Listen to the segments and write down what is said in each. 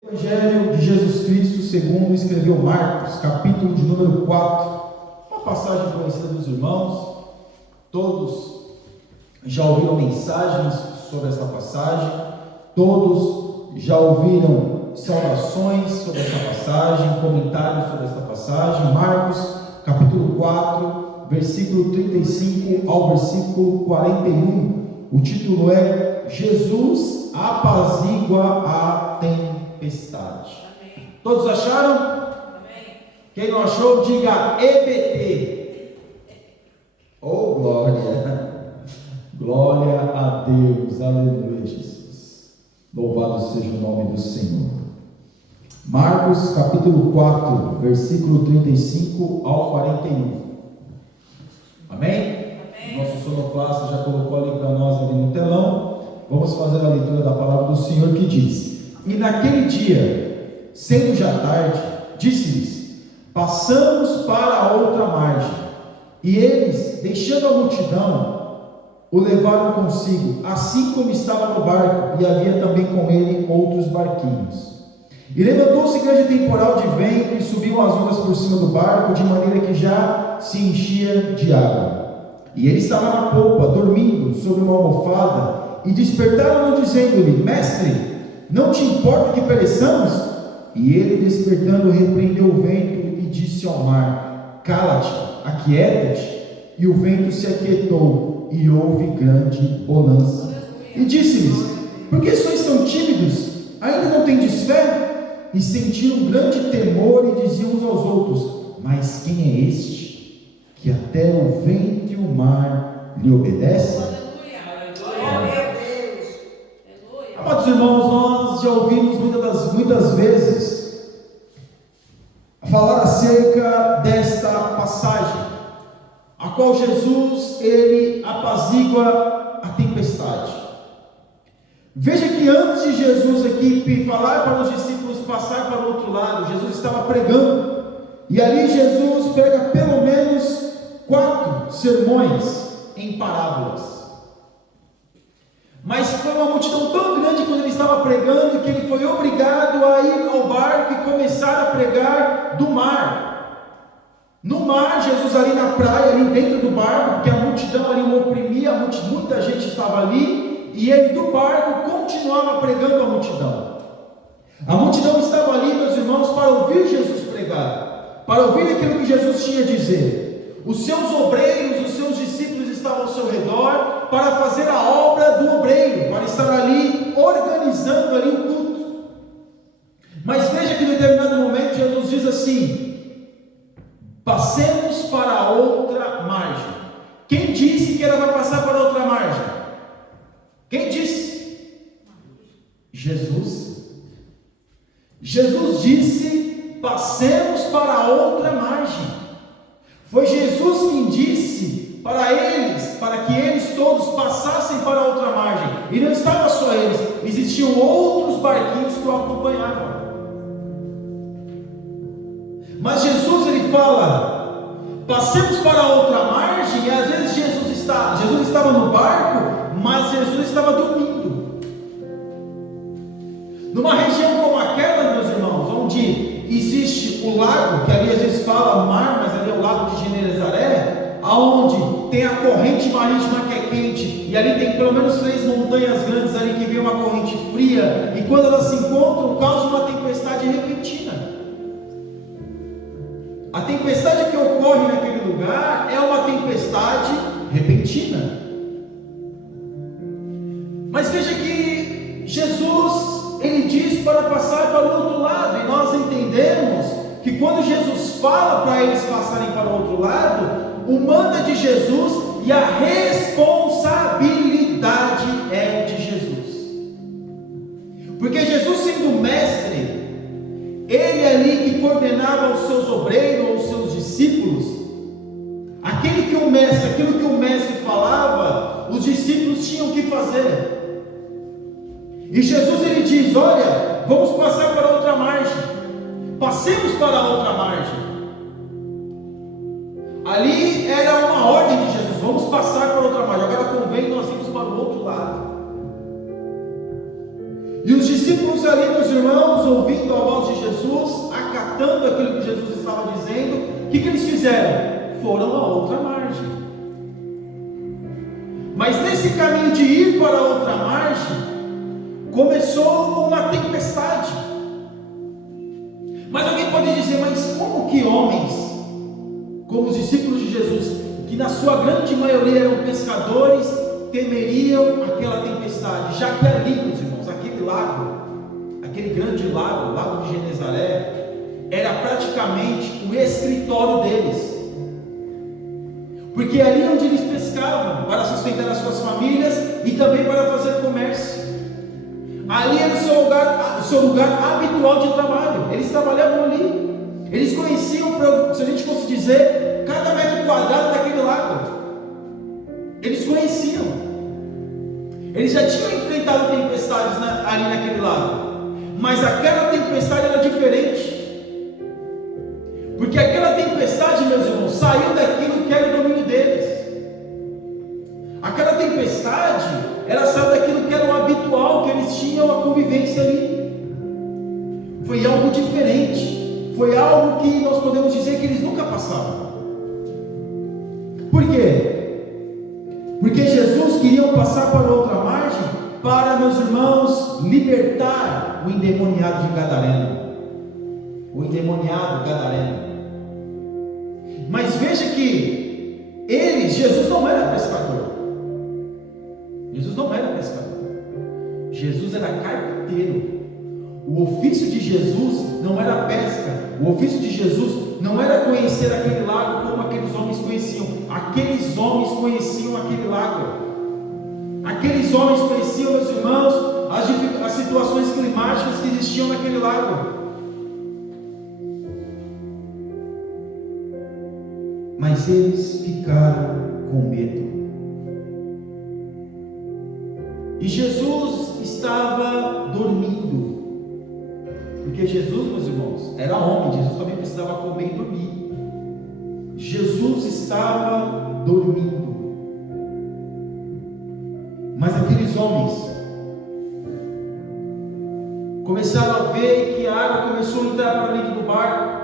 Evangelho de Jesus Cristo segundo escreveu Marcos, capítulo de número 4, uma passagem conhecida dos irmãos. Todos já ouviram mensagens sobre essa passagem, todos já ouviram saudações sobre essa passagem, comentários sobre essa passagem. Marcos, capítulo 4, versículo 35 ao versículo 41. O título é Jesus apazigua a tempestade. Amém. Todos acharam? Amém. Quem não achou, diga EBT. Oh, glória! Glória a Deus, aleluia, Jesus. Louvado seja o nome do Senhor. Marcos capítulo 4, versículo 35 ao 41. Amém? Nosso sonoplasta já colocou ali para nós ali no telão. Vamos fazer a leitura da palavra do Senhor, que diz: E naquele dia, sendo já tarde, disse-lhes: Passamos para a outra margem. E eles, deixando a multidão, o levaram consigo, assim como estava no barco, e havia também com ele outros barquinhos. E levantou-se grande temporal de vento, e subiam as ondas por cima do barco, de maneira que já se enchia de água. E ele estava na polpa, dormindo sobre uma almofada, e despertaram-no, dizendo-lhe: Mestre, não te importa que pereçamos? E ele, despertando, repreendeu o vento e disse ao mar: Cala-te, aquieta-te. E o vento se aquietou, e houve grande bonança. E disse-lhes: Por que sois tão tímidos? Ainda não tendes fé? E sentiram grande temor, e diziam uns aos outros: Mas quem é este, que até o vento e o mar lhe obedecem? Amados irmãos, nós já ouvimos muitas vezes falar acerca desta passagem, a qual Jesus, ele apazigua a tempestade. Veja que antes de Jesus aqui falar para os discípulos passar para o outro lado, Jesus estava pregando, e ali Jesus prega pelo menos 4 sermões em parábolas. Mas foi uma multidão tão grande quando ele estava pregando, que ele foi obrigado a ir ao barco e começar a pregar do mar. No mar, Jesus ali na praia, ali dentro do barco, porque a multidão ali o oprimia, muita gente estava ali, e ele do barco continuava pregando a multidão. A multidão estava ali, meus irmãos, para ouvir Jesus pregar, para ouvir aquilo que Jesus tinha a dizer. Os seus obreiros, os seus discípulos estavam ao seu redor para fazer a obra do obreiro, para estar ali organizando ali o culto. Mas veja que em determinado momento Jesus diz assim: passemos para a outra margem. Quem disse que era para passar para a outra margem? Quem disse? Jesus. Jesus disse: passemos para a outra margem. Foi Jesus quem disse para eles, para que eles todos passassem para a outra margem. E não estava só eles, existiam outros barquinhos que o acompanhavam. Mas Jesus, ele fala: passemos para a outra margem. E às vezes Jesus estava no barco, mas Jesus estava dormindo. Numa região como aquela, meus irmãos, onde existe o lago, que ali às vezes fala mar, mas ali é o lago de Genezaré, aonde tem a corrente marítima que é quente, e ali tem pelo menos 3 montanhas grandes ali que vem uma corrente fria, e quando elas se encontram, causa uma tempestade repentina. A tempestade que ocorre naquele lugar é uma tempestade repentina. Mas veja que Jesus, ele diz para passar para o outro lado, e nós entendemos que quando Jesus fala para eles passarem para o outro lado, o manda de Jesus e a responsabilidade é de Jesus. Porque Jesus, sendo mestre, ele ali que coordenava os seus obreiros, os seus discípulos, aquilo que o mestre falava, os discípulos tinham que fazer. E Jesus, ele diz: olha, vamos passar para outra margem. Passemos para a outra margem. Ali era uma ordem de Jesus: vamos passar para outra margem. Agora convém nós irmos para o outro lado. E os discípulos ali, meus irmãos, ouvindo a voz de Jesus, acatando aquilo que Jesus estava dizendo, o que eles fizeram? Foram a outra margem. Mas nesse caminho de ir para a outra margem, começou uma tempestade. Mas alguém pode dizer, mas como que homens, como os discípulos de Jesus, que na sua grande maioria eram pescadores, temeriam aquela tempestade? Já que ali, meus irmãos, aquele lago, aquele grande lago, o lago de Genezaré, era praticamente o escritório deles, porque ali onde eles pescavam para sustentar as suas famílias e também para fazer comércio. Ali era o seu lugar habitual de trabalho. Eles trabalhavam ali. Eles conheciam, se a gente fosse dizer, cada metro quadrado daquele lago. Eles conheciam. Eles já tinham enfrentado tempestades ali naquele lago. Mas aquela tempestade era diferente. Porque aquela tempestade, meus irmãos, saiu daquilo que era o domínio deles. Aquela tempestade, ela saiu daquilo que era o habitual, que eles tinham a convivência ali. Foi algo diferente. Foi algo que nós podemos dizer que eles nunca passaram. Por quê? Porque Jesus queria passar para outra margem, para, meus irmãos, libertar o endemoniado de Gadareno. O endemoniado Gadareno. Mas veja que Jesus não era pescador. Jesus não era pescador. Jesus era carpinteiro. O ofício de Jesus não era pesca. O ofício de Jesus não era conhecer aquele lago como aqueles homens conheciam. Aqueles homens conheciam aquele lago. Aqueles homens conheciam, meus irmãos, as situações climáticas que existiam naquele lago. Mas eles ficaram com medo. E Jesus estava dormindo. Porque Jesus, meus irmãos, era homem. Jesus também precisava comer e dormir. Jesus estava dormindo. Mas aqueles homens começaram a ver que a água começou a entrar para dentro do barco.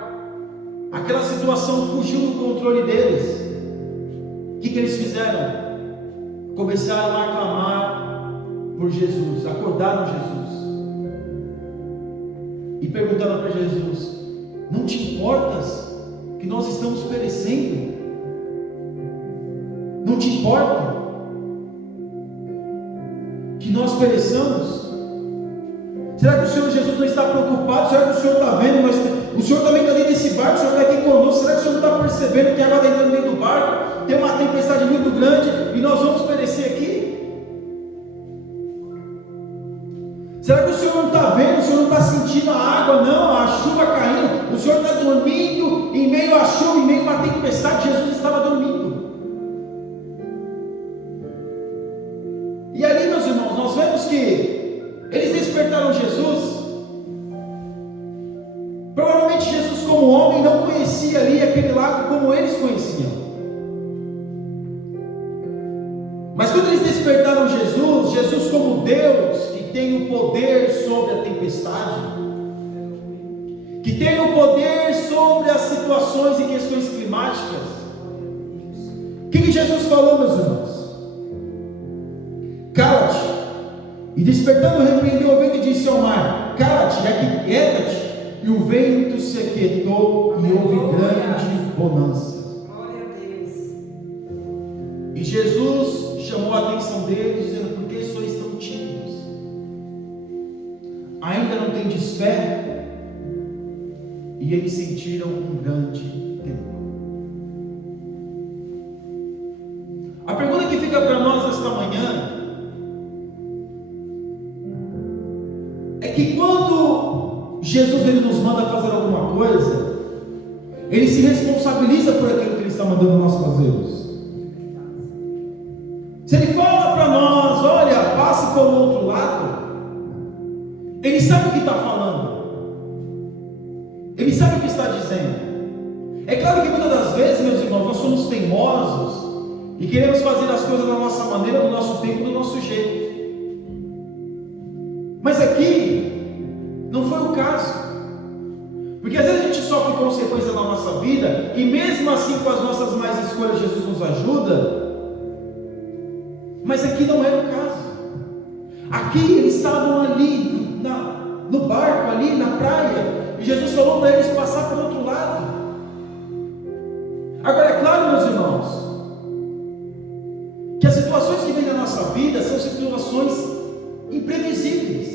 Aquela situação fugiu do controle deles. O que eles fizeram? Começaram a clamar por Jesus, acordaram Jesus e perguntaram para Jesus: não te importas que nós estamos perecendo? Não te importa que nós pereçamos? Será que o Senhor Jesus não está preocupado? Será que o Senhor está vendo? Mas o Senhor também está dentro desse barco, o Senhor está aqui conosco. Será que o Senhor não está percebendo que a água está entrando dentro do barco? Tem uma tempestade muito grande e nós vamos perecer aqui? Será que o Senhor não está vendo? O Senhor não está sentindo a água? Não, a chuva caindo. O Senhor está dormindo em meio à chuva, em meio a uma tempestade. Jesus estava dormindo. E ali, meus irmãos, nós vemos que eles despertaram Jesus. Provavelmente Jesus, como homem, não conhecia ali aquele lago como eles conheciam. Mas quando eles despertaram Jesus, Jesus como Deus, que tem o poder sobre a tempestade, que tem o poder sobre as situações e questões climáticas, o que Jesus falou, meus irmãos? Cala-te. E despertando, repreendeu o vento e disse ao mar: cala-te, aquieta-te. E o vento se aquietou e houve grande bonança. Glória a Deus. E Jesus chamou a atenção deles, dizendo: por que sois tão tímidos? Ainda não tendes fé? E eles sentiram um grande temor. A pergunta que fica para nós esta manhã é que quando Jesus ele nos manda fazer alguma coisa, ele se responsabiliza por aquilo que ele está mandando nós fazermos. Se ele fala para nós: olha, passe para o outro lado, ele sabe o que está falando, ele sabe o que está dizendo. É claro que muitas das vezes, meus irmãos, nós somos teimosos e queremos fazer as coisas da nossa maneira, do nosso tempo, do nosso jeito. Mas aqui não foi o caso, porque às vezes a gente sofre consequências na nossa vida, e mesmo assim com as nossas más escolhas Jesus nos ajuda, mas aqui não era o caso. Aqui eles estavam ali no barco, ali na praia, e Jesus falou para eles passar para o outro lado. Agora é claro, meus irmãos, que as situações que vêm na nossa vida são situações imprevisíveis.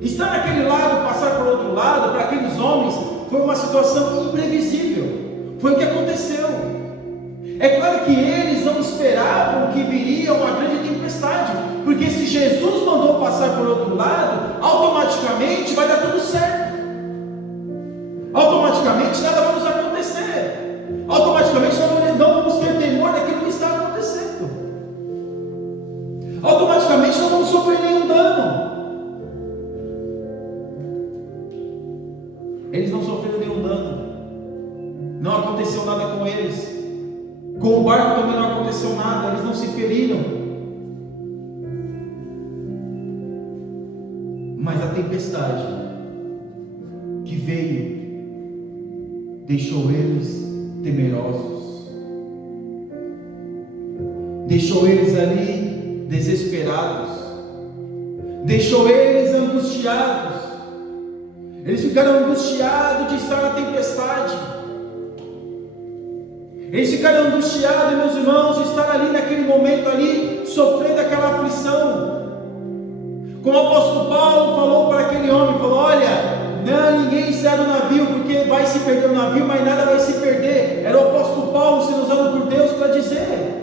Estar naquele lado, passar para o outro lado, para aqueles homens, foi uma situação imprevisível. Foi o que aconteceu. É claro que eles não esperavam que viria uma grande tempestade, porque se Jesus mandou passar para o outro lado, automaticamente vai dar tudo certo. Automaticamente nada vai nos acontecer. Automaticamente não vamos ter temor daquilo que está acontecendo. Automaticamente não vamos sofrer nenhum dano. Eles não sofreram nenhum dano. Não aconteceu nada com eles. Com o barco também não aconteceu nada. Eles não se feriram. Mas a tempestade que veio deixou eles temerosos, deixou eles ali desesperados, deixou eles angustiados. Eles ficaram angustiados de estar na tempestade. Eles ficaram angustiados, meus irmãos, de estar ali naquele momento ali, sofrendo aquela aflição. Como o apóstolo Paulo falou para aquele homem, falou: olha, não, ninguém sai do navio, porque vai se perder o navio, mas nada vai se perder. Era o apóstolo Paulo sendo usado por Deus para dizer.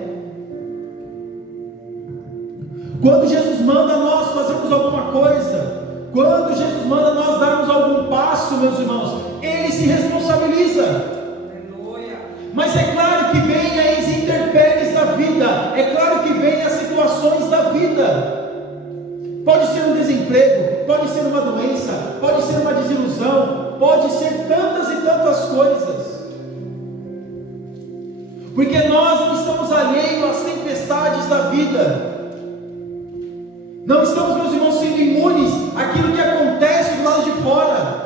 Quando Jesus manda nós fazermos alguma coisa, quando Jesus manda nós darmos algum passo, meus irmãos, Ele se responsabiliza. Mas é claro que vem as intempéries da vida, é claro que vem as situações da vida. Pode ser um desemprego, pode ser uma doença, pode ser uma desilusão, pode ser tantas e tantas coisas. Porque nós não estamos alheios às tempestades da vida. Não estamos, meus irmãos, sendo imunes àquilo que acontece do lado de fora.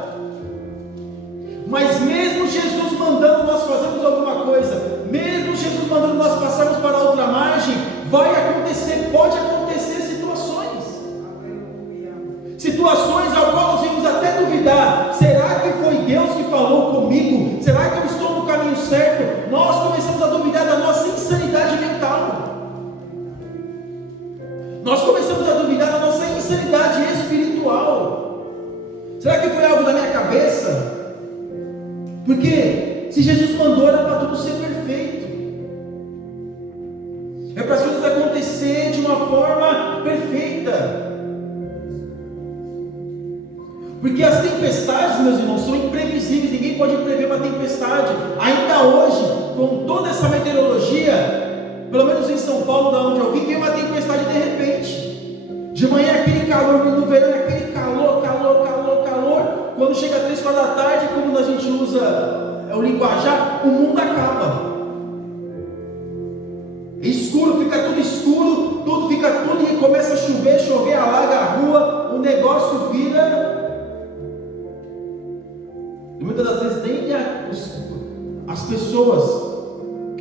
Mas mesmo Jesus mandando nós fazermos alguma coisa, mesmo Jesus mandando nós passarmos para a outra margem, vai acontecer, pode acontecer situações ao qual nós vamos até duvidar: será que foi Deus que falou comigo? Será que eu estou no caminho certo? Nós começamos a duvidar da nossa insanidade mental. Nós começamos a duvidar da nossa insanidade espiritual. Será que foi algo da minha cabeça? Porque se Jesus mandou, era para tudo ser perfeito. É para as coisas acontecer de uma forma perfeita. Porque as tempestades, meus irmãos, são imprevisíveis. Ninguém pode prever uma tempestade. Ainda hoje, com toda essa meteorologia, pelo menos em São Paulo, da onde eu vim, vem uma tempestade de repente. De manhã aquele calor, no verão aquele calor. Quando chega 3, 4 da tarde, como a gente usa o linguajar, o mundo acaba. Escuro, fica tudo escuro, e começa a chover, alaga a rua, o negócio vira. E muitas das vezes nem as pessoas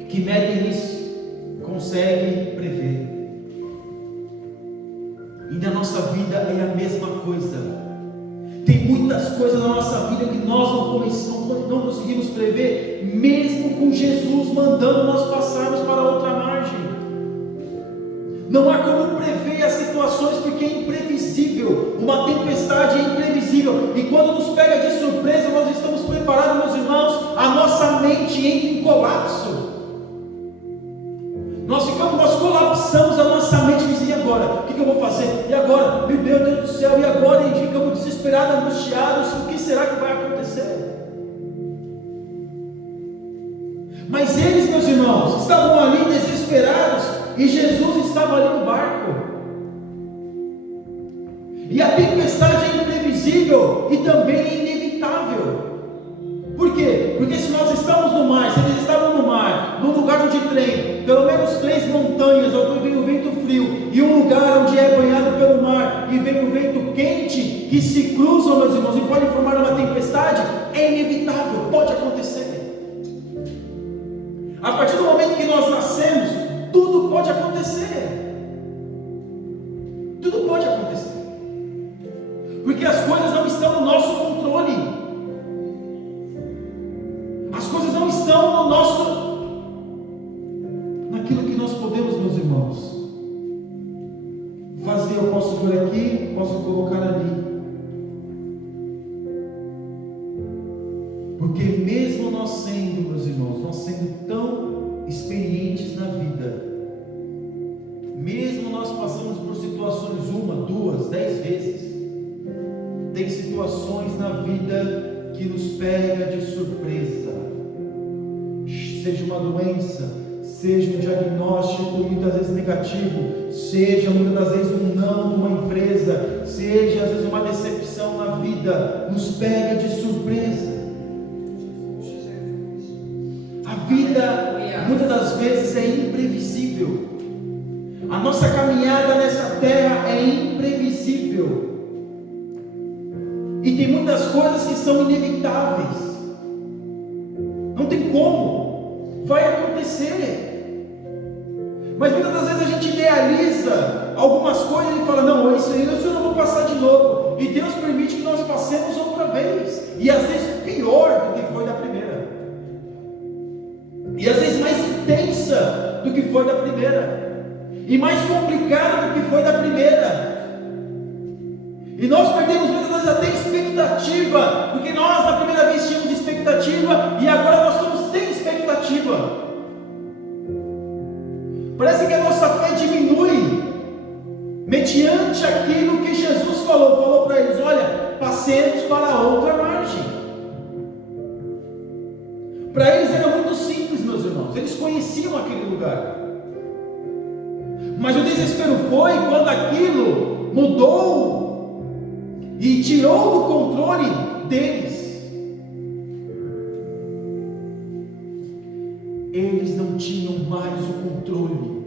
que medem isso conseguem prever. E na nossa vida é a mesma coisa. Tem muitas coisas na nossa vida que nós não conseguimos prever, mesmo com Jesus mandando nós passarmos para outra margem. Não há como prever as situações, porque é imprevisível. Uma tempestade é imprevisível, e quando nos pega de surpresa, nós estamos preparados, meus irmãos, a nossa mente entra em colapso. Nós colapsamos a nossa mente e dizemos: e agora? O que eu vou fazer? E agora? Meu Deus do céu, e agora? E ficamos desesperados, angustiados. O que será que vai acontecer? Mas eles, meus irmãos, estavam ali desesperados, e Jesus estava ali no barco. E a tempestade é imprevisível e também é inevitável. Por quê? Porque se nós estamos no mar, se eles estavam no mar, num lugar onde tem pelo menos 3 montanhas, onde vem o vento frio, e um lugar onde é banhado pelo mar, e vem o vento quente que se cruzam, meus irmãos, e podem formar uma tempestade, é inevitável, pode acontecer. A partir do momento que nós nascemos, tudo pode acontecer. Tudo pode acontecer. Porque as coisas não estão no nosso controle. As coisas não estão no nosso, naquilo que nós podemos, meus irmãos, fazer. Eu posso vir aqui, posso colocar ali. Porque mesmo nós sendo, meus irmãos, nós sendo tão experientes na vida, mesmo nós passamos por situações 1, 2, 10 vezes, tem situações na vida que nos pega de surpresa, seja uma doença, seja um diagnóstico muitas vezes negativo, seja muitas das vezes um não numa empresa, seja às vezes uma decepção na vida, nos pega de surpresa. A vida muitas das vezes é imprevisível. A nossa caminhada nessa terra é imprevisível. E tem muitas coisas que são inevitáveis. Não tem como. Vai acontecer. Mas muitas das vezes a gente idealiza algumas coisas e fala, não, isso aí eu não vou passar de novo. E Deus permite que nós passemos outra vez. E às vezes pior do que foi da primeira. E às vezes mais intensa do que foi da primeira. E mais complicada do que foi da primeira. E nós perdemos muitas vezes até expectativa, porque nós na primeira vez tínhamos expectativa e agora nós estamos sem expectativa. Parece que a nossa fé diminui mediante aquilo que Jesus falou para eles: olha, passemos para a outra margem. Para eles era muito simples, meus irmãos, eles conheciam aquele lugar. Mas o desespero foi quando aquilo mudou e tirou do controle deles. Eles não tinham mais o controle.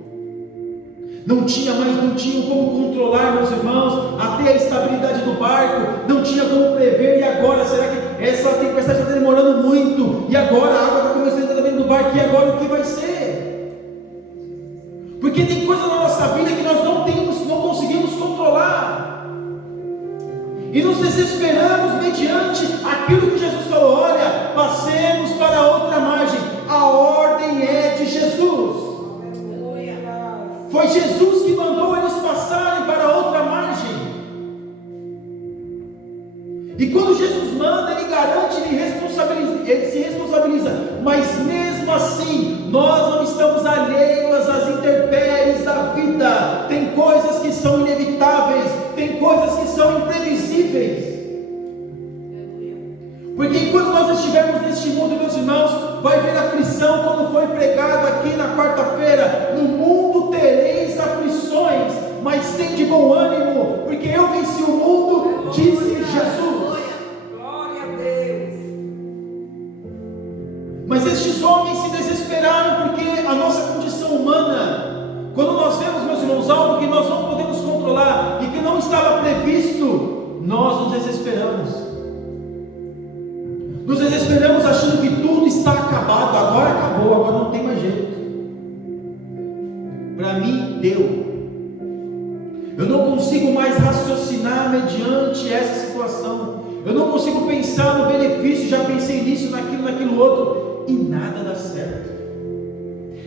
Não tinham como controlar, meus irmãos, até a estabilidade do barco. Não tinha como prever. E agora, será que essa tempestade está demorando muito? E agora a água está começando a entrar dentro do barco. E agora o que vai ser? Porque tem coisa na nossa vida que nós não conseguimos controlar. E nos desesperamos mediante aquilo que Jesus falou: olha, passemos para a outra margem. A ordem é de Jesus. Foi Jesus que mandou eles passarem para a outra margem. E quando Jesus manda, Ele garante, Ele se responsabiliza. Mas mesmo assim, nós não estamos alheios às intempéries da vida. Tem coisas que são inevitáveis, tem coisas que são imprevisíveis. Porque enquanto nós estivermos neste mundo, meus irmãos, vai haver aflição, como foi pregado aqui na quarta-feira: no mundo tereis aflições, mas tem de bom ânimo, porque eu venci o mundo, disse Jesus. Glória a Deus. Mas estes homens se desesperaram, porque a nossa condição humana, quando nós vemos, meus irmãos, algo que nós não podemos controlar e que não estava previsto, nós nos desesperamos. Nos desesperamos achando que tudo está acabado. Agora acabou, agora não tem mais jeito. Para mim deu. Eu não consigo mais raciocinar mediante essa situação. Eu não consigo pensar no benefício. Já pensei nisso, naquilo outro, e nada dá certo.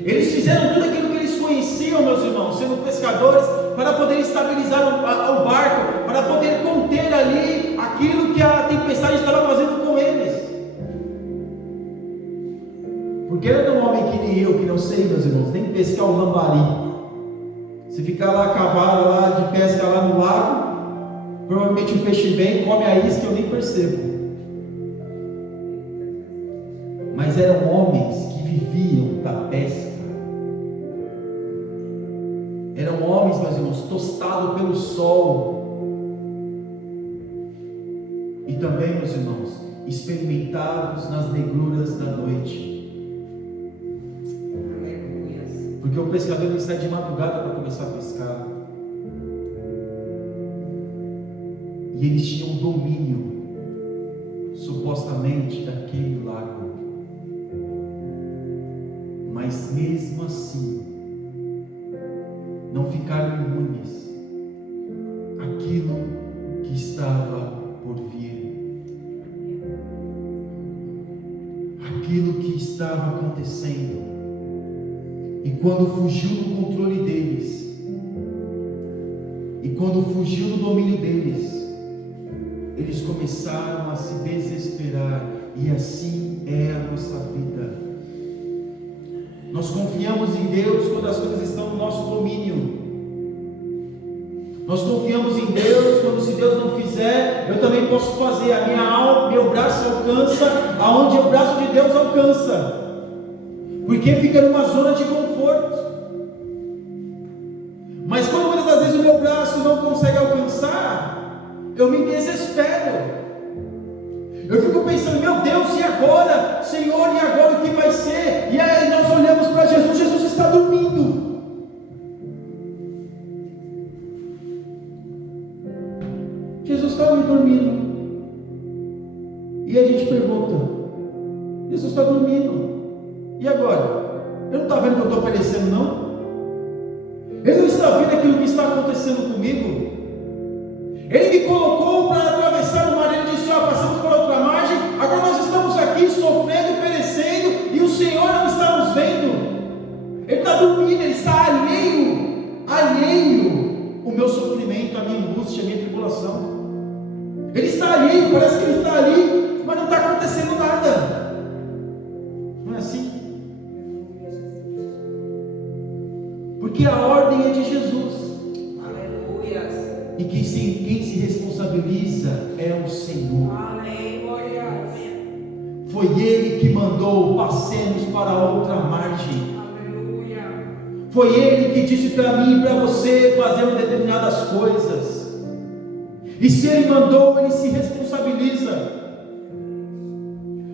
Eles fizeram tudo aquilo que eles conheciam, meus irmãos, sendo pescadores, para poder estabilizar o barco, para poder conter ali aquilo que a tempestade estava fazendo com eles. Porque ele era um homem que nem eu, que não sei, meus irmãos, nem pescar o lambari. Se ficar lá cavalo lá de pesca lá no lago, provavelmente o peixe vem e come a isca, eu nem percebo. Mas eram homens que viviam da pesca. Eram homens, meus irmãos, tostados pelo sol. E também, meus irmãos, experimentados nas negruras da noite. Porque o pescador ele sai de madrugada para começar a pescar. e eles tinham domínio, supostamente, daquele lago. Mas mesmo assim, não ficaram imunes àquilo que estava por vir, aquilo que estava acontecendo. E quando fugiu do controle deles, e quando fugiu do domínio deles, eles começaram a se desesperar. E assim é a nossa vida. Nós confiamos em Deus quando as coisas estão no nosso domínio. Nós confiamos em Deus quando, se Deus não fizer, eu também posso fazer. A minha alma, meu braço alcança aonde o braço de Deus alcança, porque fica numa zona de conforto. Mas quando muitas das vezes o meu braço não consegue alcançar, eu me desespero. Eu fico pensando, meu Deus, e agora? Senhor, e agora o que vai ser? E aí nós olhamos para Jesus, Jesus está dormindo. Jesus está ali dormindo. E a gente pergunta, Jesus está dormindo, e agora? Ele não está vendo que eu estou aparecendo, não? Ele não está vendo aquilo que está acontecendo comigo? Ele me colocou para atravessar o mar. Ele disse, passamos para outra margem. Agora nós estamos aqui sofrendo, perecendo, e o Senhor não está nos vendo. Ele está dormindo, ele está alheio o meu sofrimento, a minha angústia, a minha tribulação. Ele está alheio, parece que ele está ali, mas não está acontecendo nada. Não é assim? Porque a ordem é de Jesus. Aleluia. E quem se responsabiliza é o Senhor. Aleluia. Foi Ele que mandou, passemos para outra margem. Aleluia. Foi Ele que disse para mim e para você fazer determinadas coisas. E se Ele mandou, Ele se responsabiliza.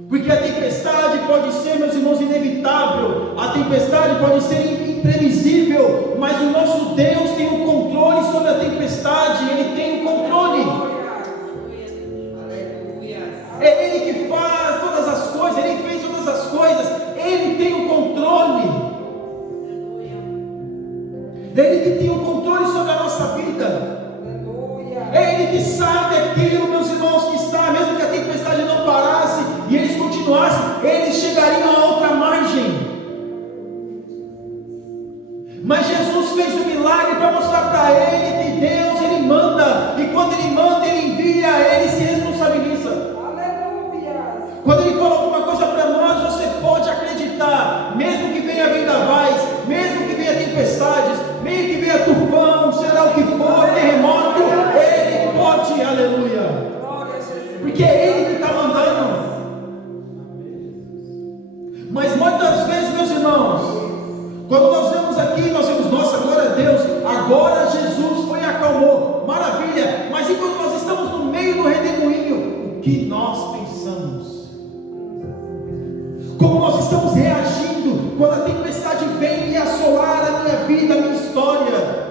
Porque a tempestade pode ser, meus irmãos, inevitável. A tempestade pode ser imprevisível. Mas o nosso Deus tem o controle sobre a tempestade. Ele tem o controle. Aleluia. É Ele que faz todas as coisas. Ele fez todas as coisas. Ele tem o controle. É Ele que tem o controle sobre a nossa vida. É Ele que sabe aquilo, meus irmãos, que está, mesmo que a tempestade não parasse e eles continuassem, eles chegariam a outra margem. Mas Jesus fez um milagre para mostrar para ele que Deus, Ele manda, e quando Ele manda, Ele envia, Ele se responsabiliza. Aleluia. Quando Ele fala alguma coisa para nós, você pode acreditar, mesmo que venha vendavais, mesmo que venha tempestades, mesmo que venha tufão, será o que for, terremoto, Ele pode, aleluia, porque é Ele que está mandando. Mas muitas vezes, meus irmãos, quando nós vemos aqui, nós vemos, nossa, glória a Deus, agora Jesus foi e acalmou, maravilha. Mas enquanto nós estamos no meio do redemoinho, o que nós pensamos? Como nós estamos reagindo quando a tempestade vem me assolar a minha vida, a minha história?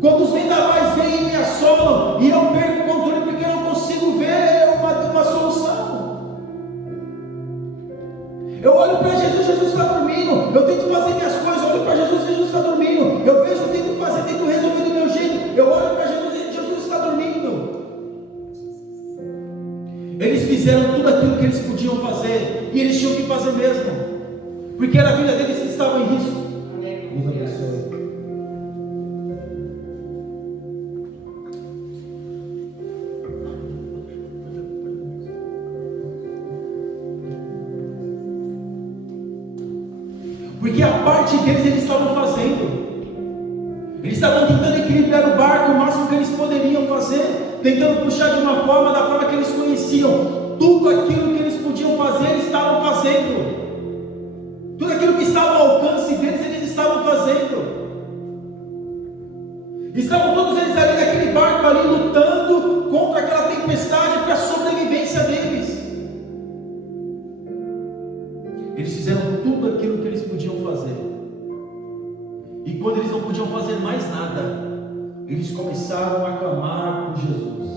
Quando os vendavais vêm e me assolam e eu perco o controle porque eu não consigo ver uma solução. Eu olho para Jesus, Jesus está dormindo. Eu tento fazer minhas coisas, olho para Jesus, Jesus está dormindo. Eu vejo, tento fazer, tento resolver do meu jeito. Eu olho para Jesus, Jesus está dormindo. Eles fizeram tudo aquilo que eles podiam fazer, e eles tinham que fazer mesmo, porque era a vida deles que estava em risco. Deus abençoe. Porque a parte deles eles estavam fazendo. Eles estavam tentando equilibrar o barco o máximo que eles poderiam fazer, tentando puxar de uma forma, da forma que eles conheciam. Tudo aquilo que eles podiam fazer, eles estavam fazendo. Tudo aquilo que estava ao alcance deles, eles estavam fazendo. Estavam todos eles ali naquele barco ali, lutando contra aquela tempestade para a sobrevivência deles. Eles fizeram tudo aquilo que eles podiam fazer. E quando eles não podiam fazer mais nada, eles começaram a clamar por Jesus.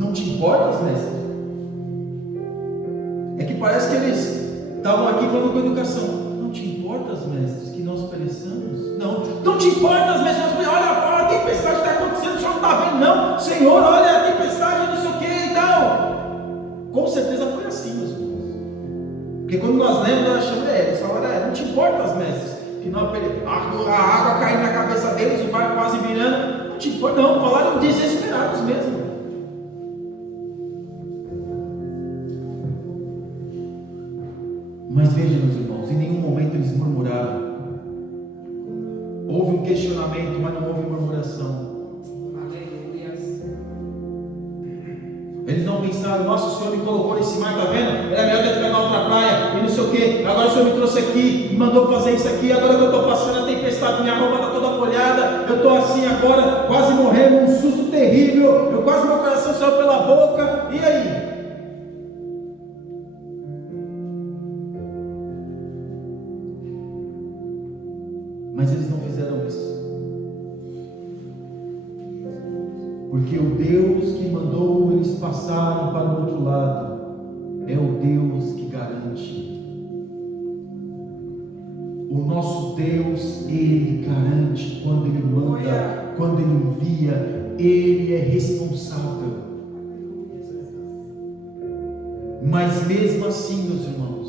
Não te importas, mestre? É que parece que eles estavam aqui falando com educação. Não te importas, mestres, que nós pereçamos? Não te importas, mestres? Olha, a tempestade está acontecendo, o senhor não está vendo, não? Senhor, olha a tempestade, não sei o que e tal. Com certeza foi assim, meus irmãos. Porque quando nós lemos, nós achamos, eles falaram, não te importas, mestres, que não, a água caindo na cabeça deles, o barco quase virando. Não te importa, não, falaram desesperados mesmo. Mas veja, meus irmãos, em nenhum momento eles murmuraram. Houve um questionamento, mas não houve murmuração. Aleluias. Eles não pensaram, nossa, o Senhor me colocou nesse mar, está vendo? Era melhor eu ficar na outra praia, e não sei o que. Agora o Senhor me trouxe aqui, me mandou fazer isso aqui. Agora que eu estou passando a tempestade, minha roupa está toda molhada. Eu estou assim agora, quase morrendo, um susto terrível. Meu coração saiu pela boca. E aí? Mas eles não fizeram isso, porque o Deus que mandou eles passarem para o outro lado é o Deus que garante. O nosso Deus, Ele garante quando Ele manda, quando Ele envia, Ele é responsável. Mas mesmo assim, meus irmãos,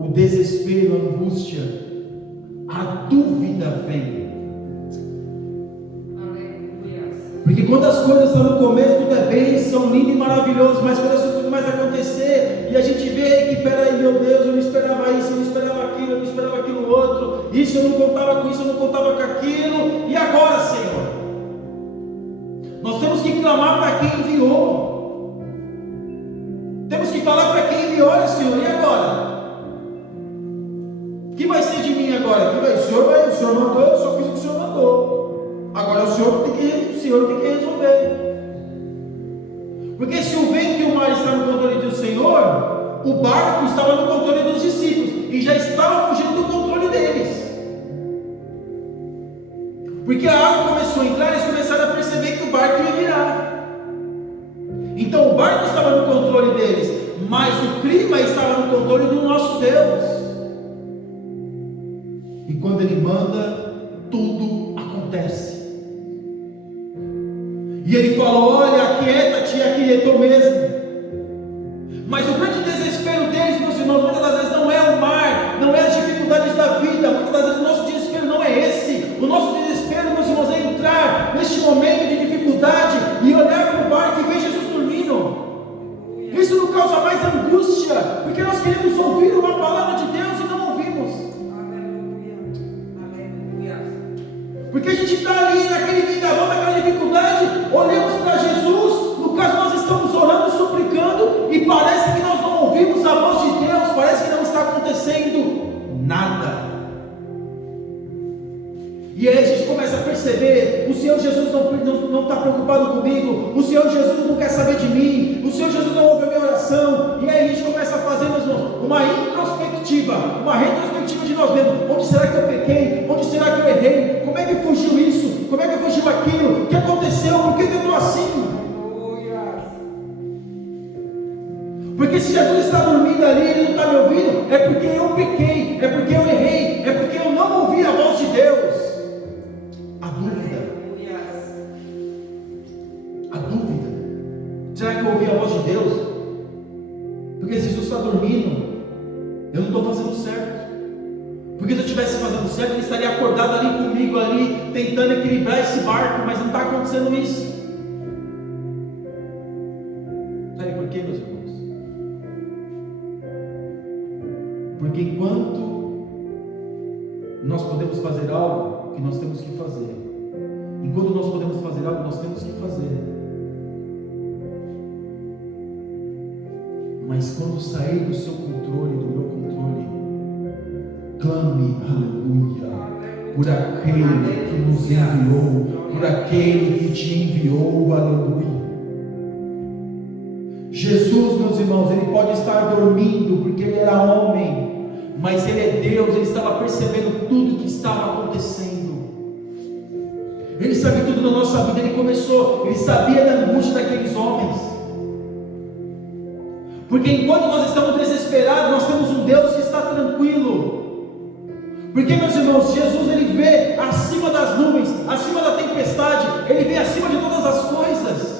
o desespero, a angústia, a dúvida vem. Aleluias. Porque quando as coisas estão no começo, tudo é bênção, lindo e maravilhoso, mas quando as coisas começam a acontecer, e a gente vê que, peraí, meu Deus, eu não esperava isso, eu não esperava aquilo, eu não esperava aquilo outro, isso eu não contava com isso, eu não contava com aquilo, e agora, Senhor? Nós temos que clamar para quem enviou, temos que falar para quem enviou, Senhor, e agora? O que vai ser de mim agora? O Senhor mandou, eu só fiz o que o Senhor mandou. Agora o Senhor tem que resolver. Porque se o vento e o mar estão no controle do Senhor, o barco estava no controle dos discípulos e já estava fugindo do controle deles. Porque a água começou a entrar e eles começaram a perceber que o barco ia virar. Então o barco estava no controle deles, mas o clima estava no controle do nosso Deus. E quando Ele manda, tudo acontece. E Ele falou, olha, aquieta-te, e aquietou mesmo. Mas o grande desespero deles, meus irmãos, muitas das vezes não é o mar, não é as dificuldades da vida, muitas das vezes o nosso desespero não é esse. O nosso desespero, meus irmãos, é entrar neste momento de dificuldade e olhar para o barco e ver Jesus dormindo. Isso não causa mais angústia, porque nós queremos ouvir uma palavra de Deus e não ouvimos. Porque a gente está ali naquele vendaval, naquela dificuldade, olhamos para Jesus, no caso nós estamos orando, suplicando, e parece que nós não ouvimos a voz de Deus, parece que não está acontecendo nada. E aí a gente começa a perceber, o Senhor Jesus não está preocupado comigo, o Senhor Jesus não quer saber de mim, o Senhor Jesus não ouve a minha oração, e aí a gente começa a fazer, meus irmãos, uma introspectiva, uma retrospectiva de nós mesmos. Onde será que eu pequei? Onde será que eu errei? Como é que fugiu isso? Como é que fugiu aquilo? O que aconteceu? Por que eu estou assim? Porque se Jesus está dormindo ali, Ele não está me ouvindo, é porque eu pequei, é porque eu errei, é porque eu não ouvi a voz de Deus. A dúvida, será que eu ouvi a voz de Deus? Porque se Jesus está dormindo, eu não estou fazendo certo. Porque se eu estivesse fazendo certo, Ele estaria acordado ali comigo, ali, tentando equilibrar esse barco, mas não está acontecendo isso. Sabe por quê, meus irmãos? Porque enquanto nós podemos fazer algo, que nós temos que fazer. Enquanto nós podemos fazer algo, nós temos que fazer. Mas quando sair do seu controle, do meu controle, clame, aleluia, por aquele que nos enviou, por aquele que te enviou, aleluia. Jesus, meus irmãos, Ele pode estar dormindo, porque Ele era homem, mas Ele é Deus, Ele estava percebendo tudo que estava acontecendo. Ele sabe tudo da nossa vida. Ele sabia da angústia daqueles homens. Porque enquanto nós estamos desesperados, nós temos um Deus que está tranquilo. Porque, meus irmãos, Jesus, ele vê acima das nuvens, acima da tempestade, ele vê acima de todas as coisas.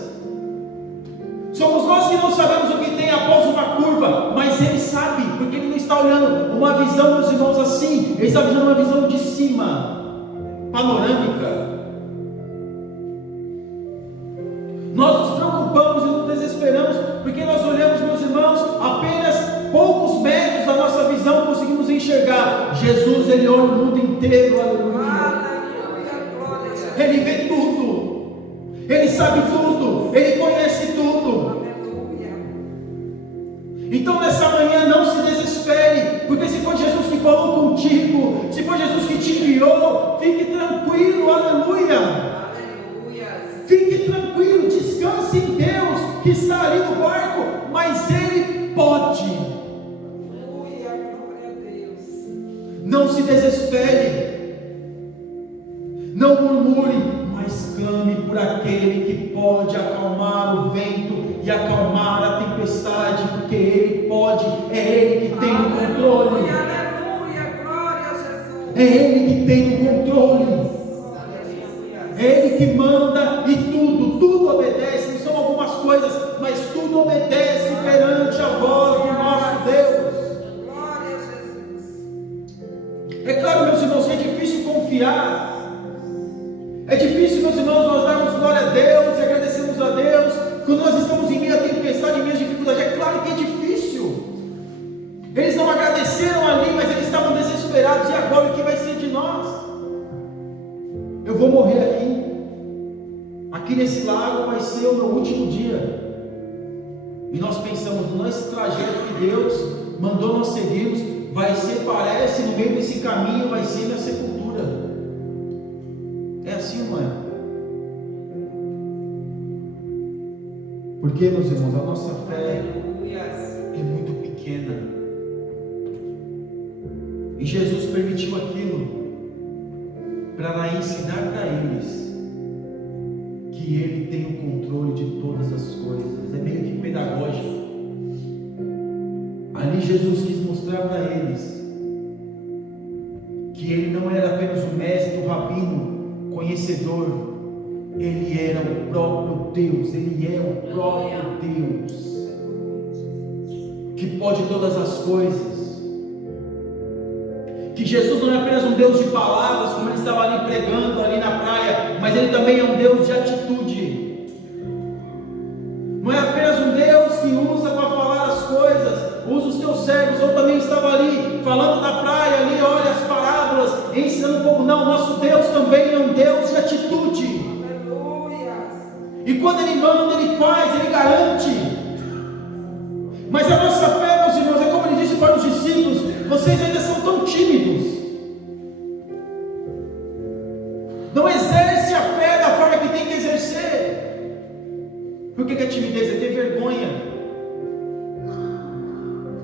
Somos nós que não sabemos o que tem após uma curva, mas ele sabe, porque ele não está olhando uma visão, meus irmãos, assim, ele está olhando uma visão de cima, panorâmica. Nós nos preocupamos e nos desesperamos, porque nós olhamos, meus irmãos, apenas poucos metros da nossa visão conseguimos enxergar. Jesus, ele olha o mundo inteiro, aleluia. Ele vê tudo, ele sabe tudo, ele conhece tudo. Então nessa manhã não se desespere, porque se foi Jesus que falou contigo, se foi Jesus que te enviou, fique tranquilo, aleluia. Fique tranquilo, descanse em Deus que está ali no barco, mas Ele pode. Não se desespere, não murmure, mas clame por aquele que pode acalmar o vento e acalmar a tempestade, porque Ele pode, é Ele que tem o controle. É Ele que tem o controle. É Ele que manda e tudo obedece. Não são algumas coisas, mas tudo obedece perante a voz do nosso Deus. É claro, meus irmãos, que é difícil confiar. É difícil, meus irmãos, nós darmos glória a Deus e agradecemos a Deus quando nós estamos em meio à tempestade, em meio à dificuldade. É claro que é difícil. Eles não agradeceram ali, mas eles estavam desesperados. E agora o que vai ser de nós? Eu vou morrer aqui nesse lago vai ser o meu último dia. E nós pensamos, no nosso trajeto que Deus mandou nós seguirmos, vai ser, parece, no meio desse caminho, vai ser minha sepultura. É assim, não é? Porque, meus irmãos, a nossa fé é muito pequena. E Jesus permitiu aquilo para ensinar para eles que Ele tem o controle de todas as coisas. É meio que pedagógico. Ali Jesus quis mostrar para eles que Ele não era apenas o mestre, o rabino, conhecedor. Ele era o próprio Deus. Ele é o próprio Deus que pode todas as coisas. Que Jesus não é apenas um Deus de palavras, como ele estava ali pregando ali na praia, mas ele também é um Deus de atitude. Não é apenas um Deus que usa para falar as coisas, usa os teus servos. Eu também estava ali falando da praia, ali, olha as parábolas, ensinando um pouco. Não, nosso Deus também é um Deus de atitude. E quando Ele manda, Ele faz, Ele garante. Mas a nossa fé, meus irmãos, é como Ele disse para os discípulos: vocês ainda são tão tímidos. Não exerce a fé da forma que tem que exercer. Por que a timidez é ter vergonha?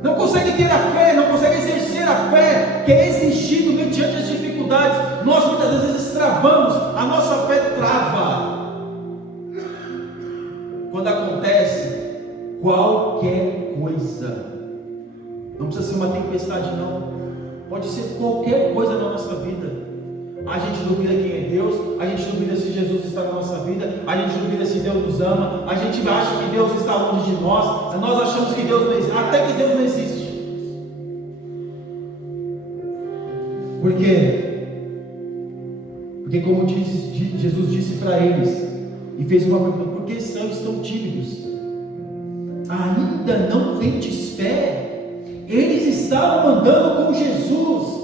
Não consegue ter a fé, não consegue exercer a fé que é exigido mediante as dificuldades. Nós muitas vezes travamos, a nossa fé trava. Quando acontece qualquer coisa, não precisa ser uma tempestade, não. Pode ser qualquer coisa na nossa vida. A gente duvida quem é Deus, a gente duvida se Jesus está na nossa vida, a gente duvida se Deus nos ama, a gente acha que Deus está longe de nós achamos que Deus não existe, até que Deus não existe. Por quê? Porque como Jesus disse para eles, e fez uma pergunta: por que estão tímidos? Ainda não tendes fé? Eles estavam andando com Jesus.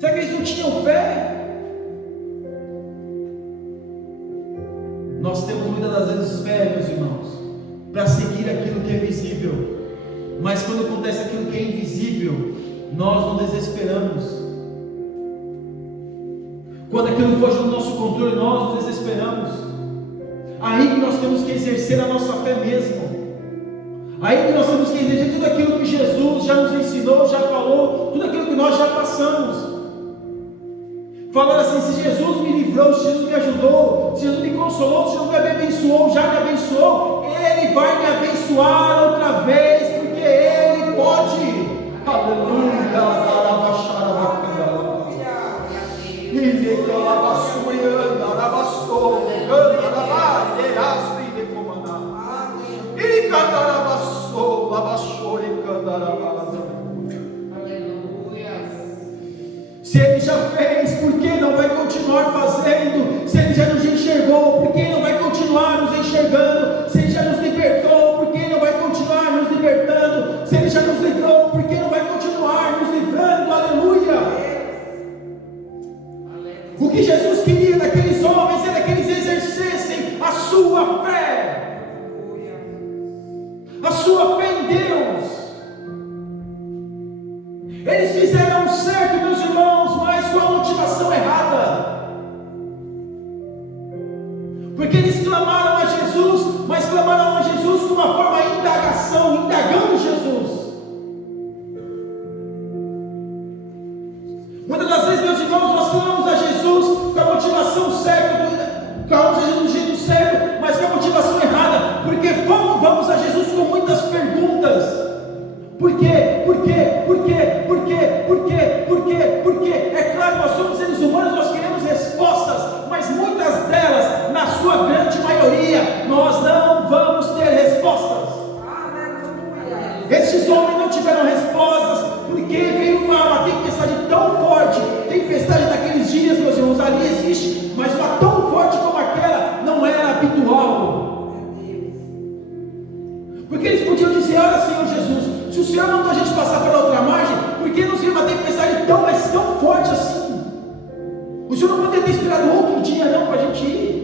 Será que eles não tinham fé? Nós temos muitas das vezes fé, meus irmãos, para seguir aquilo que é visível. Mas quando acontece aquilo que é invisível, nós não desesperamos. Quando aquilo foge do nosso controle, nós nos desesperamos. Aí que nós temos que exercer a nossa fé mesmo. Aí que nós temos que exercer tudo aquilo que Jesus já nos ensinou, já falou, tudo aquilo que nós já passamos. falando assim: se Jesus me livrou, se Jesus me ajudou, se Jesus me consolou, se Jesus me abençoou, já me abençoou, Ele vai me abençoar outra vez, porque Ele pode. Aleluia. Se Ele já fez, por que não vai continuar fazendo? Se Ele já nos enxergou, por que não vai continuar nos enxergando? Se Ele já nos libertou, por que não vai continuar nos libertando? Se Ele já nos livrou, por que não vai continuar nos livrando? Aleluia! O que Jesus queria daqueles homens era que eles exercessem a sua fé, a sua fé em Deus. Eles fizeram certo, meus irmãos, mas com a motivação errada, porque eles clamaram a Jesus, mas clamaram a Jesus com uma forma de indagação, indagando Jesus. Muitas das vezes, meus irmãos, nós clamamos a Jesus com a motivação certa, clamamos a Jesus do jeito certo, mas com a motivação errada, porque vamos a Jesus com muitas perguntas. Por quê? Por quê? Por quê? Por quê? Por quê? Por quê? Por quê? É claro, nós somos seres humanos, nós queremos respostas, mas muitas delas, na sua grande maioria, nós não vamos ter respostas. Estes homens não tiveram respostas, porque veio uma tempestade tão forte, tempestade daqueles dias, meus irmãos, ali existe, mas uma tão forte como aquela não era habitual. Porque eles podiam dizer: olha, Senhor Jesus, se o Senhor mandou a gente passar pela outra margem, por que nos veio uma tempestade tão forte assim? O Senhor não poderia ter esperado outro dia não para a gente ir?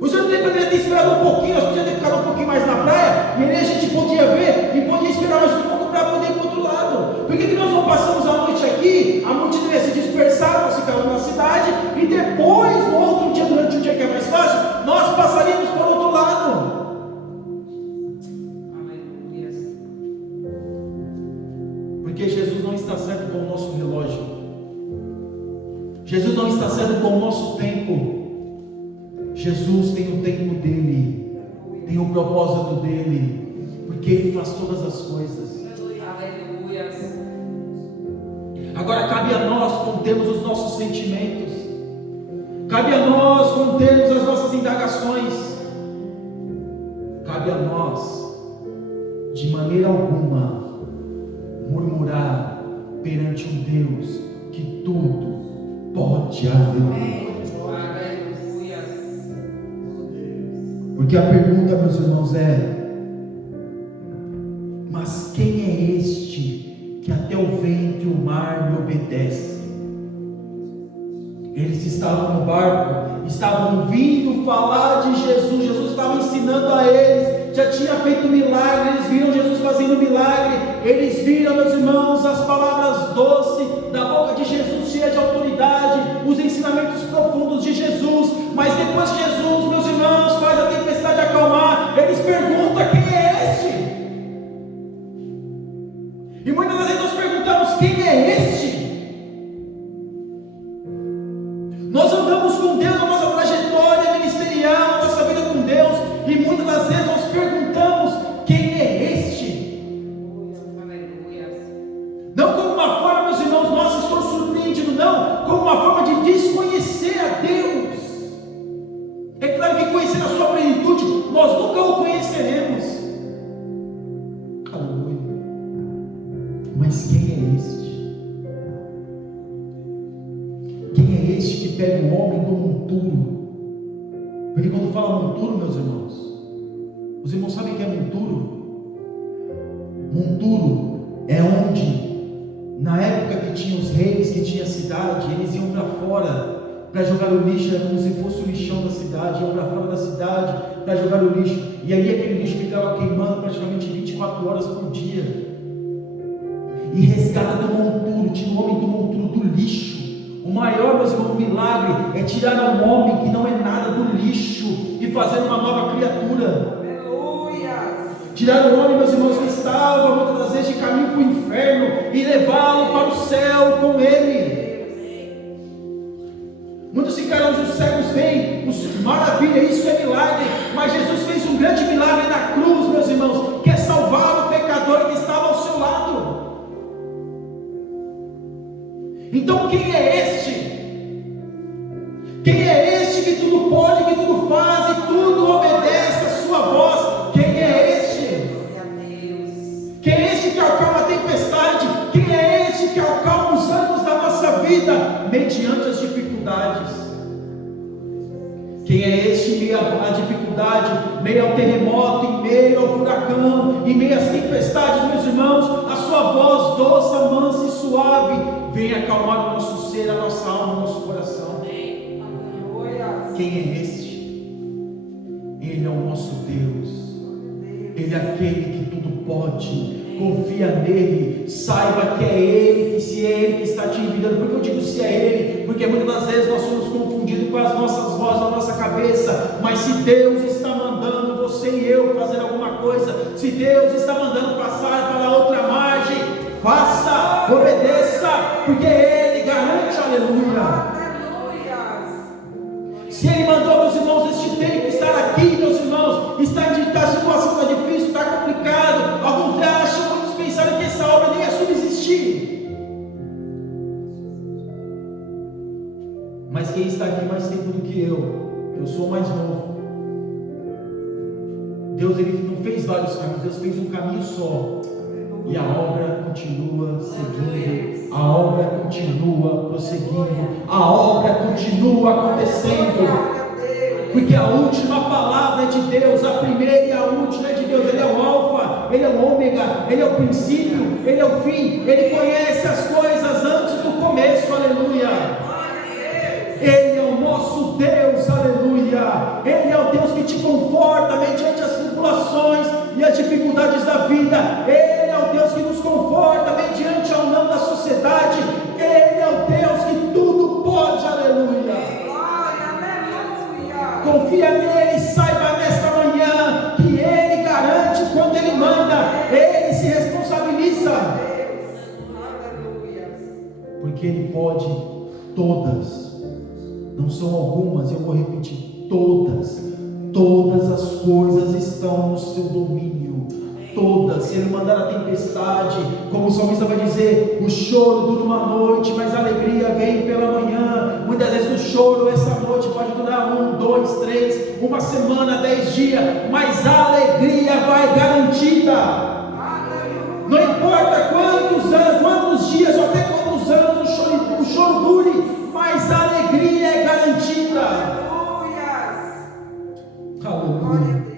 O Senhor não poderia ter esperado um pouquinho, nós podíamos ter ficado um pouquinho mais na praia, e ali a gente podia ver, e podia esperar mais um pouco para poder ir para o outro lado. Por que nós não passamos a noite aqui, a multidão ia se dispersar, nós ficamos na cidade, e depois, no outro dia, durante o dia que é mais fácil, nós passaríamos para o outro lado? Porque Jesus não está certo com o nosso relógio, Jesus não está certo com o nosso tempo. Jesus tem o tempo dele, tem o propósito dele, porque Ele faz todas as coisas. Aleluia. Agora cabe a nós contermos os nossos sentimentos, cabe a nós contermos as nossas indagações, cabe a nós, de maneira alguma, murmurar perante um Deus que tudo pode haver. Porque a pergunta, meus irmãos, é: mas quem é este que até o vento e o mar me obedecem? Eles estavam no barco, estavam ouvindo falar de Jesus, Jesus estava ensinando a eles, já tinha feito milagre, eles viram Jesus fazendo milagre, eles viram, meus irmãos, as palavras doces da boca de Jesus, cheia de autoridade, os ensinamentos profundos de Jesus, mas depois que Jesus, meus irmãos, faz a tempestade acalmar, eles perguntam: quem é este? E muitas das vezes nós perguntamos: quem é este? Nós andamos com Deus, a nossa trajetória ministerial, a nossa vida com Deus, e muitas das vezes nós perguntamos: quem é este? Não como uma forma, meus irmãos, nós estamos surpreendidos, não, como uma forma de desconhecer a Deus. É claro que conhecer a sua plenitude, nós nunca o conheceremos. Aleluia. Mas quem é este? Quem é este que pega o homem do monturo? Porque quando fala monturo, meus irmãos, os irmãos sabem o que é monturo? Monturo é onde, na época que tinha os reis, que tinha a cidade, eles iam para fora para jogar o lixo, era como se fosse o lixão da cidade, iam para fora da cidade para jogar o lixo, e ali aquele lixo ficava queimando praticamente 24 horas por dia, e resgata do monturo, tira o homem do monturo, do lixo. O maior, meus irmãos, milagre é tirar um homem que não é nada do lixo e fazer uma nova criatura. Tirar o homem, meus irmãos, que estava muitas das vezes de caminho para o inferno e levá-lo para o céu com ele. Muitos ficaram onde os cegos veem, maravilha, isso é milagre, mas Jesus fez um grande milagre na cruz, meus irmãos, que é salvar o pecador que estava ao seu lado. Então quem é este? Quem é este que tudo pode, que tudo faz e tudo obedece à sua voz? Quem é este? Quem é este que acalma a tempestade? Quem é este que acalma os ânimos da nossa vida mediante as dificuldades? Quem é este em meio à dificuldade, meio ao terremoto, em meio ao furacão, em meio às tempestades, meus irmãos? A sua voz doce, mansa e suave vem acalmar o nosso ser, a nossa alma, o nosso coração. Quem é este? Ele é o nosso Deus. Ele é aquele que tudo pode. Confia nele, saiba que é ele, que se é ele que está te enviando. Por que eu digo se é ele? Porque muitas das vezes nós somos confundidos com as nossas vozes na nossa cabeça. Mas se Deus está mandando você e eu fazer alguma coisa, se Deus está mandando passar para outra margem, faça, obedeça, porque ele garante, aleluia. Se ele mandou, meus irmãos, este tempo estar aqui, meus irmãos, a situação está difícil, está complicado, alguns acham, muitos pensaram que essa obra nem ia subsistir. Mas quem está aqui mais tempo do que eu sou mais novo. Deus, ele não fez vários caminhos, Deus fez um caminho só. E a obra continua seguindo, a obra continua prosseguindo, a obra continua acontecendo, porque a última palavra é de Deus, a primeira e a última é de Deus. Ele é o alfa, ele é o ômega, ele é o princípio, ele é o fim, ele conhece as coisas antes do começo, aleluia. Ele é o nosso Deus, aleluia. Ele é o Deus que te conforta mediante as tribulações e as dificuldades da vida. Ele é o Deus que nos conforta mediante ao não da sociedade. Ele é o Deus que tudo pode, aleluia. Confia nele, saiba nesta manhã que ele garante quando ele manda, ele se responsabiliza, porque ele pode todas. Não são algumas, eu vou repetir, todas as coisas estão no seu domínio, todas. Se ele mandar a tempestade, como o salmista vai dizer, o choro dura uma noite, mas a alegria vem pela manhã. Muitas vezes o choro essa noite pode durar 1, 2, 3, uma semana, 10 dias, mas a alegria vai garantida. Não importa quantos anos, quantos dias ou até quantos anos o choro dure, mas a alegria é garantida. Aleluia.